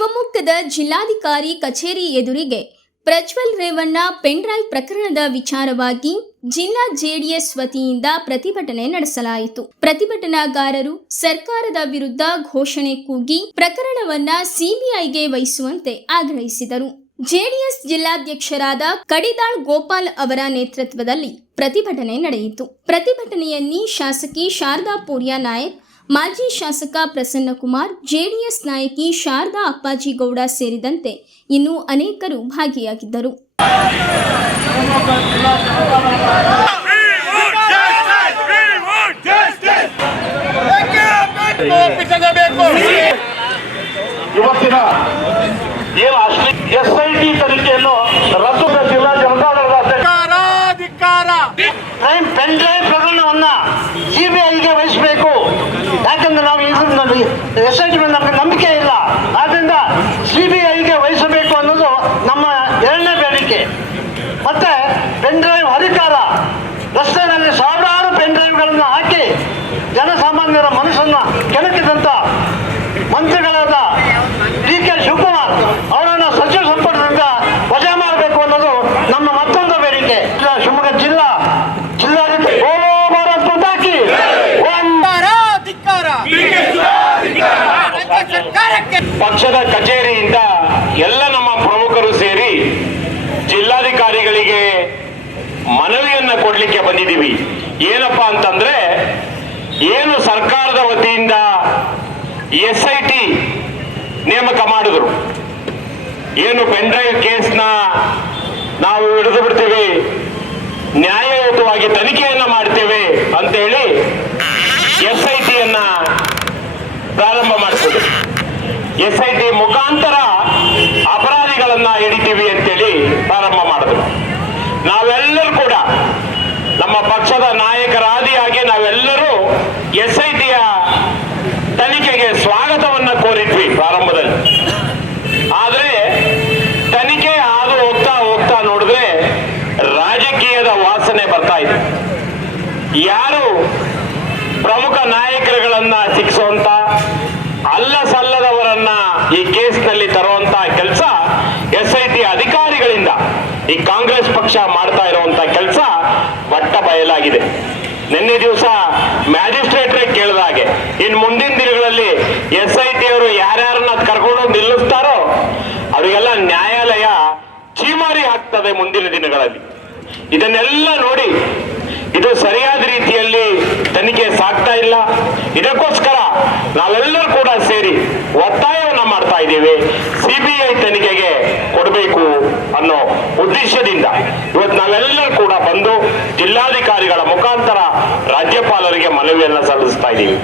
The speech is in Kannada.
ಶಿವಮೊಗ್ಗದ ಜಿಲ್ಲಾಧಿಕಾರಿ ಕಚೇರಿ ಎದುರಿಗೆ ಪ್ರಜ್ವಲ್ ರೇವಣ್ಣ ಪೆನ್ಡ್ರೈವ್ ಪ್ರಕರಣದ ವಿಚಾರವಾಗಿ ಜಿಲ್ಲಾ ಜೆಡಿಎಸ್ ವತಿಯಿಂದ ಪ್ರತಿಭಟನೆ ನಡೆಸಲಾಯಿತು. ಪ್ರತಿಭಟನಾಕಾರರು ಸರ್ಕಾರದ ವಿರುದ್ಧ ಘೋಷಣೆ ಕೂಗಿ ಪ್ರಕರಣವನ್ನ ಸಿಬಿಐಗೆ ವಹಿಸುವಂತೆ ಆಗ್ರಹಿಸಿದರು. ಜೆಡಿಎಸ್ ಜಿಲ್ಲಾಧ್ಯಕ್ಷರಾದ ಕಡಿದಾಳ್ ಗೋಪಾಲ್ ಅವರ ನೇತೃತ್ವದಲ್ಲಿ ಪ್ರತಿಭಟನೆ ನಡೆಯಿತು. ಪ್ರತಿಭಟನೆಯಲ್ಲಿ ಶಾಸಕಿ ಶಾರದಾ ಪೂರ್ಯ ನಾಯಕ್, ಮಾಜಿ ಶಾಸಕ ಪ್ರಸನ್ನಕುಮಾರ್, ಜೆಡಿಎಸ್ ನಾಯಕಿ ಶಾರದಾ ಅಪ್ಪಾಜಿಗೌಡ ಸೇರಿದಂತೆ ಇನ್ನೂ ಅನೇಕರು ಭಾಗಿಯಾಗಿದ್ದರು. ಇವತ್ತಿನ SIT ತನಿಖೆಯನ್ನು ರದ್ದು ಜಿಲ್ಲಾ ಪೆನ್ ಡ್ರೈವ್ ಪ್ರಕರಣವನ್ನ ಸಿಬಿಐಗೆ ವಹಿಸಬೇಕು. ಯಾಕಂದ್ರೆ ನಾವು SIT ಮೇಲೆ ನಮಗೆ ನಂಬಿಕೆ ಇಲ್ಲ. ಆದ್ರಿಂದ ಸಿಬಿಐಗೆ ವಹಿಸಬೇಕು ಅನ್ನೋದು ನಮ್ಮ ಎರಡನೇ ಬೇಡಿಕೆ. ಮತ್ತೆ ಪೆನ್ ಡ್ರೈವ್ ಅಧಿಕಾರ ರಸ್ತೆಯಲ್ಲಿ ಸಾವಿರಾರು ಪೆನ್ ಡ್ರೈವ್ಗಳನ್ನು ಹಾಕಿ ಜನಸಾಮಾನ್ಯರ ಮನಸ್ಸನ್ನ ಕೆಣಕಿದಂತ ಮಂತ್ರಿಗಳಾದ DK ಶಿವಕುಮಾರ್ ಅವರನ್ನು ಸಚಿವ ಸಂಪುಟದಿಂದ ವಜಾ ಮಾಡಬೇಕು ಅನ್ನೋದು ನಮ್ಮ ಮತ್ತೊಂದು ಬೇಡಿಕೆ. ಶಿವಮೊಗ್ಗ ಜಿಲ್ಲಾಧಿಕಾರಿ ಪಕ್ಷದ ಕಚೇರಿಯಿಂದ ಎಲ್ಲ ನಮ್ಮ ಪ್ರಮುಖರು ಸೇರಿ ಜಿಲ್ಲಾಧಿಕಾರಿಗಳಿಗೆ ಮನವಿಯನ್ನ ಕೊಡ್ಲಿಕ್ಕೆ ಬಂದಿದ್ದೀವಿ. ಏನಪ್ಪಾ ಅಂತಂದ್ರೆ, ಏನು ಸರ್ಕಾರದ ವತಿಯಿಂದ SIT ನೇಮಕ ಮಾಡಿದ್ರು, ಏನು ಪೆನ್ ಡ್ರೈವ್ ಕೇಸ್ನ ನಾವು ಹಿಡಿದು ಬಿಡ್ತೀವಿ, ನ್ಯಾಯಯುತವಾಗಿ ತನಿಖೆಯನ್ನ ಮಾಡ್ತೇವೆ ಅಂತೇಳಿ SITಯನ್ನ ಪ್ರಾರಂಭ ಮಾಡಿಸಿದ್ರು. SIT ಮುಖಾಂತರ ಅಪರಾಧಿಗಳನ್ನ ಹಿಡಿತೀವಿ ಅಂತೇಳಿ ಪ್ರಾರಂಭ ಮಾಡಿದ್ರು. ನಾವೆಲ್ಲರೂ ಕೂಡ ನಮ್ಮ ಪಕ್ಷದ ನಾಯಕರಾದಿಯಾಗಿ ನಾವೆಲ್ಲರೂ SITಯ ತನಿಖೆಗೆ ಸ್ವಾಗತವನ್ನ ಕೋರಿದ್ವಿ ಪ್ರಾರಂಭದಲ್ಲಿ. ಆದರೆ ತನಿಖೆ ಹಾದು ಹೋಗ್ತಾ ನೋಡಿದ್ರೆ ರಾಜಕೀಯದ ವಾಸನೆ ಬರ್ತಾ ಇದೆ. ಯಾರು ಪ್ರಮುಖ ನಾಯಕರುಗಳನ್ನ ಶಿಕ್ಷಿಸುವಂತ, ಅಲ್ಲ ಸಲ್ಲದವರನ್ನ ಈ ಕೇಸ್ನಲ್ಲಿ ತರುವಂತ ಕೆಲಸ SIT ಅಧಿಕಾರಿಗಳಿಂದ ಈ ಕಾಂಗ್ರೆಸ್ ಪಕ್ಷ ಮಾಡ್ತಾ ಇರುವಂತ ಕೆಲಸ ಬಟ್ಟ ಬಯಲಾಗಿದೆ. ನಿನ್ನೆ ದಿವಸ ಮ್ಯಾಜಿಸ್ಟ್ರೇಟ್ರೇ ಕೇಳಿದ ಹಾಗೆ ಇನ್ನು ಮುಂದಿನ ದಿನಗಳಲ್ಲಿ SIT ಅವರು ಯಾರ್ಯಾರನ್ನ ಕರ್ಕೊಂಡು ನಿಲ್ಲಿಸ್ತಾರೋ ಅವರಿಗೆಲ್ಲ ನ್ಯಾಯಾಲಯ ಚೀಮಾರಿ ಹಾಕ್ತದೆ ಮುಂದಿನ ದಿನಗಳಲ್ಲಿ. ಇದನ್ನೆಲ್ಲ ನೋಡಿ ಇದು ಸರಿಯಾದ ರೀತಿಯಲ್ಲಿ ತನಿಖೆ ಸಾಗ್ತಾ ಇಲ್ಲ. ಇದಕ್ಕೋಸ್ಕರ ನಾವೆಲ್ಲರೂ ಕೂಡ ಸೇರಿ ಒತ್ತಾಯವನ್ನ ಮಾಡ್ತಾ ಇದ್ದೀವಿ, CBI ತನಿಖೆಗೆ ಕೊಡಬೇಕು ಅನ್ನೋ ಉದ್ದೇಶದಿಂದ ಇವತ್ತು ನಾವೆಲ್ಲರೂ ಕೂಡ ಬಂದು ಜಿಲ್ಲಾಧಿಕಾರಿಗಳ ಮುಖಾಂತರ ರಾಜ್ಯಪಾಲರಿಗೆ ಮನವಿಯನ್ನ ಸಲ್ಲಿಸ್ತಾ ಇದ್ದೀವಿ.